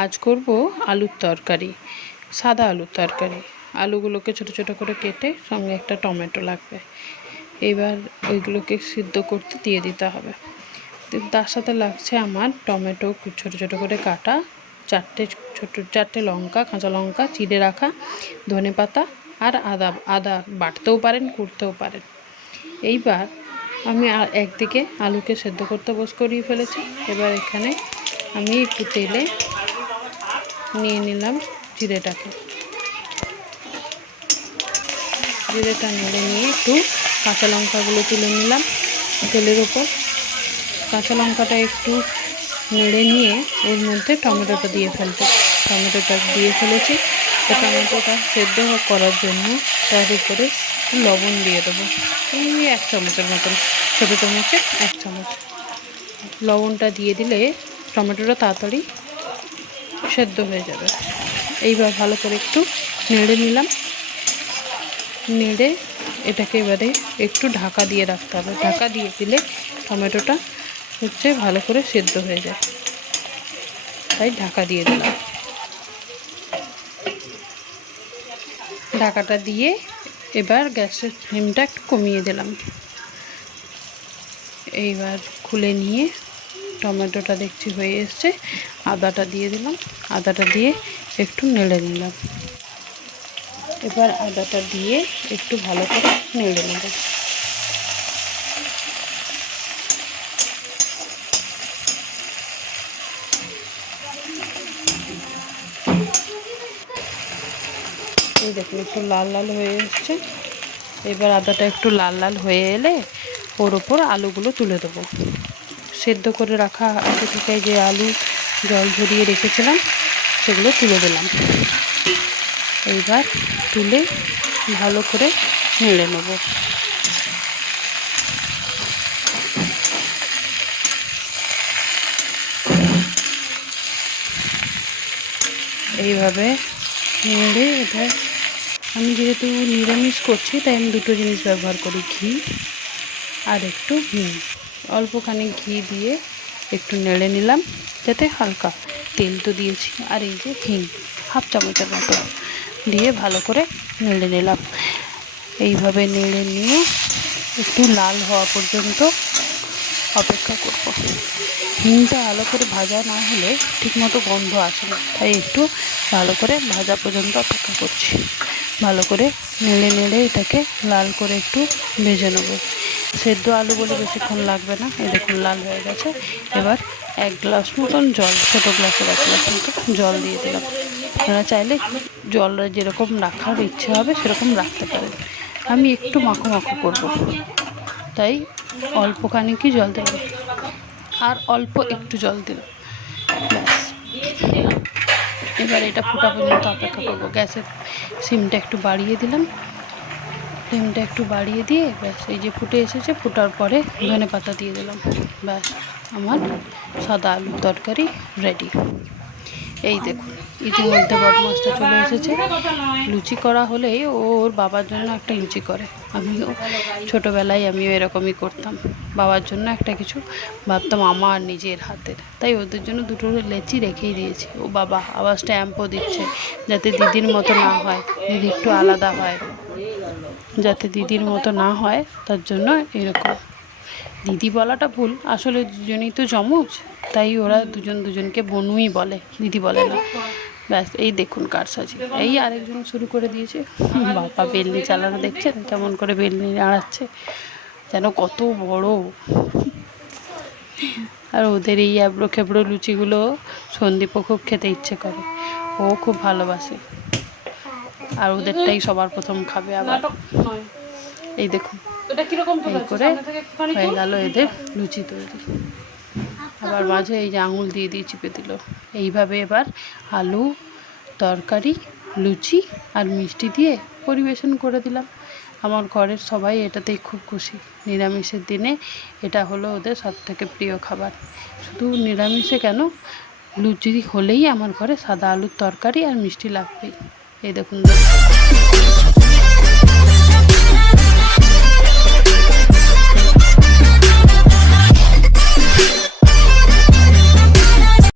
আজ করব আলুর তরকারি, সাদা আলুর তরকারি। আলুগুলোকে ছোট ছোট করে কেটে সঙ্গে একটা টমেটো লাগবে। এবার ওইগুলোকে সিদ্ধ করতে দিয়ে দিতে হবে। তার সাথে লাগছে আমার টমেটো ছোট ছোট করে কাটা, চারটে লঙ্কা, কাঁচা লঙ্কা চিড়ে রাখা, ধনেপাতা আর আদা বাটতেও পারেন, কুটতেও পারেন। এইবার আমি একদিকে আলুকে সেদ্ধ করতে করিয়ে ফেলেছি। এবার এখানে আমি একটু তেলে নিয়ে নিলাম জিরেটাকে। জিরেটা নেড়ে নিয়ে একটু কাঁচা লঙ্কাগুলো তুলে নিলাম তেলের ওপর। কাঁচা লঙ্কাটা একটু নেড়ে নিয়ে ওর মধ্যে টমেটোটা দিয়ে ফেলেছি। তো টমেটোটা সেদ্ধ করার জন্য তার উপরে লবণ দিয়ে দেবো, এই 1 চামচের মতন, ছোটো চামচে 1 চামচ লবণটা দিয়ে দিলে টমেটোটা তাড়াতাড়ি সেদ্ধ হয়ে যাবে। এইবার ভালো করে একটু নেড়ে নিলাম। নেড়ে এটাকে এবারে একটু ঢাকা দিয়ে রাখতে হবে। ঢাকা দিয়ে দিলে টমেটোটা ভালো করে সেদ্ধ হয়ে যায়, তাই ঢাকা দিয়ে দিলাম। ঢাকাটা দিয়ে এবার গ্যাসের ফ্লেমটা একটু কমিয়ে দিলাম। এইবার খুলে নিয়ে টমেটোটা দেখছি হয়ে এসছে। আদাটা দিয়ে দিলাম। আদাটা দিয়ে একটু নেড়ে নিলাম। এবার আদাটা দিয়ে একটু ভালো করে নেড়ে নেব। এই দেখুন একটু লাল লাল হয়ে এসছে। এবার আদাটা একটু লাল লাল হয়ে এলে ওর ওপর আলুগুলো তুলে দেবো। সেদ্ধ করে রাখা আগে থেকে যে আলু জল ঝরিয়ে রেখেছিলাম সেগুলো তুলে দিলাম। এইবার তুলে ভালো করে নেড়ে নেব। এইভাবে নেড়ে এবার আমি যেহেতু নিরামিষ করছি তাই আমি দুটো জিনিস ব্যবহার করি, ঘি আর একটু হিং। অল্পখানি ঘি দিয়ে একটু নেড়ে নিলাম, যাতে হালকা, তেল তো দিয়েছি, আর এই যে হিং 1/2 চামচের মতো দিয়ে ভালো করে নেড়ে নিলাম। এইভাবে নেড়ে নিয়ে একটু লাল হওয়া পর্যন্ত অপেক্ষা করব। হিংটা ভালো করে ভাজা না হলে ঠিকমতো গন্ধ আসে না, তাই একটু ভালো করে ভাজা পর্যন্ত অপেক্ষা করছি। ভালো করে নেড়ে নেড়ে এটাকে লাল করে একটু ভেজে নেব। সেদ্ধ আলু বলে বেশিক্ষণ লাগবে না। এই দেখুন লাল হয়ে গেছে। এবার 1 গ্লাস মতন জল, ছোটো গ্লাসের 1 গ্লাস মতো জল দিয়ে দিলাম। আপনারা চাইলে জল যেরকম রাখার ইচ্ছে হবে সেরকম রাখতে পারেন। আমি একটু মাখো মাখো করব, তাই অল্পখানি কি জল দিলাম, আর অল্প একটু জল দিলাম, ব্যাস। এবার এটা ফোটা পর্যন্ত অপেক্ষা করব। গ্যাসের সিমটা একটু বাড়িয়ে দিলাম। ফ্লেমটা একটু বাড়িয়ে দিয়ে ব্যাস, এই যে ফুটে এসেছে, ফোটার পরে ধনেপাতা দিয়ে দিলাম। ব্যাস, আমার সাদা আলুর তরকারি রেডি। এই দেখুন ইতিমধ্যে বদমাসটা চলে এসেছে। লুচি করা হলেই ওর বাবার জন্য একটা লুচি করে। আমিও ছোটোবেলায় এরকমই করতাম। বাবার জন্য একটা কিছু ভাবতাম আমার নিজের হাতের, তাই ওদের জন্য দুটো লেচি রেখেই দিয়েছি। ও বাবা আবার স্ট্যাম্পও দিচ্ছে, যাতে দিদির মতো না হয়, দিদি একটু আলাদা হয়, যাতে দিদির মতো না হয়, তার জন্য এরকম। দিদি বলাটা ভুল, আসলে দুজনেই তো যমজ, তাই ওরা দুজনকে বনুই বলে, দিদি বলে না। ব্যাস, এই দেখুন কারসাজি। এই আরেকজন শুরু করে দিয়েছে। বাবা বেলনি চালানো দেখছেন কেমন করে বেলনি নাড়াচ্ছে, যেন কত বড়। আর ওদের এই এবড়ো খেবড়ো লুচিগুলো সন্দীপও খুব খেতে ইচ্ছে করে, ও খুব ভালোবাসে, আর ওদেরটাই সবার প্রথম খাবে আবার। এই দেখুন এই করে হয়ে গেল এদের লুচি তৈরি। আবার মাঝে এই যে আঙুল দিয়ে চিপে দিল। এইভাবে এবার আলু তরকারি, লুচি আর মিষ্টি দিয়ে পরিবেশন করে দিলাম। আমার ঘরের সবাই এটাতেই খুব খুশি। নিরামিষের দিনে এটা হলো ওদের সবথেকে প্রিয় খাবার। শুধু নিরামিষে কেন, লুচি হলেই আমার ঘরে সাদা আলুর তরকারি আর মিষ্টি লাগবেই। এই দেখুন।